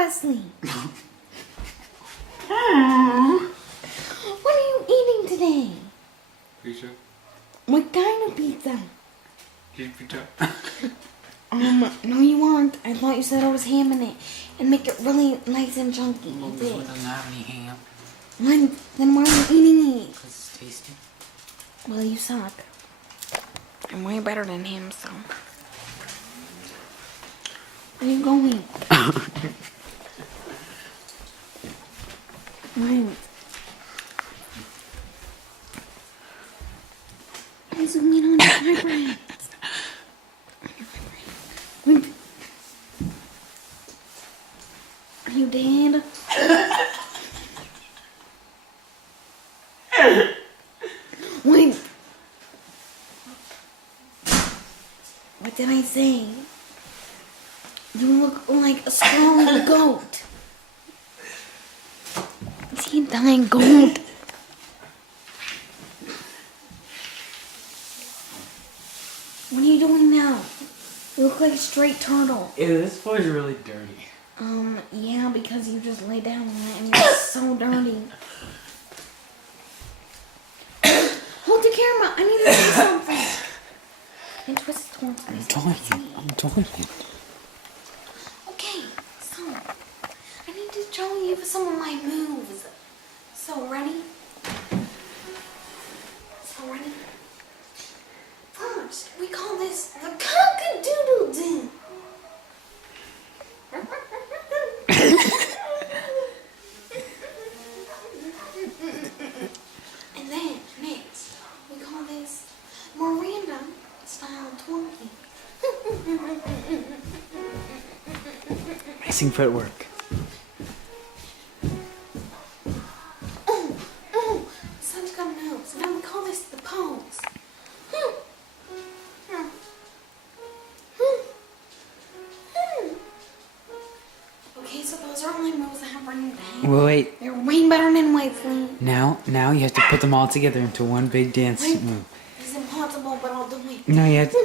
Wesley. What are you eating today? Pizza. What kind of pizza? Cheese pizza. No you aren't. I thought you said it was ham in it. And make it really nice and chunky. Well, You this did. one doesn't have any ham. Then why are you eating it? Because it's tasty. Well, you suck. I'm way better than him, so. Where are you going? Wait. I'm zooming on your eyebrows. Wait. Are you dead? Wait. What did I say? You look like a sprawling goat. Is he a dying goat? What are you doing now? You look like a straight turtle. Ew, this floor is really dirty. Yeah, because you just lay down on it and you're so dirty. Hold the camera. I need to say something. And twist it towards me. I'm doing it. Okay, so I need to show you some of my moves. So ready? First, we call this the cock-a-doodle-doo. And then next, we call this Miranda style twerking. Amazing footwork. Sun's coming out, so now we call this the pose. Okay, so those are only moves I have running down. Well, wait. They're way better than Wesley. Now you have to put them all together into one big dance Wait. move. It's impossible, but I'll do it. No, you have to.